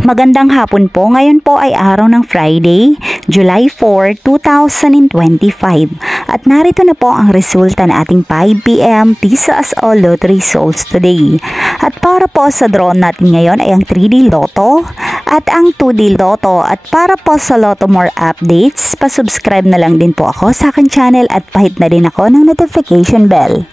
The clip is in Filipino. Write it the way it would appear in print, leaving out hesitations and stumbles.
Magandang hapon po. Ngayon po ay araw ng Friday, July 4, 2025. At narito na po ang resulta ng ating 5 PM Tisas All Lottery Results today. At para po sa draw natin ngayon ay ang 3D Lotto at ang 2D Lotto. At para po sa Lotto More updates, pasubscribe na lang din po ako sa aking channel at pahit na din ako ng notification bell.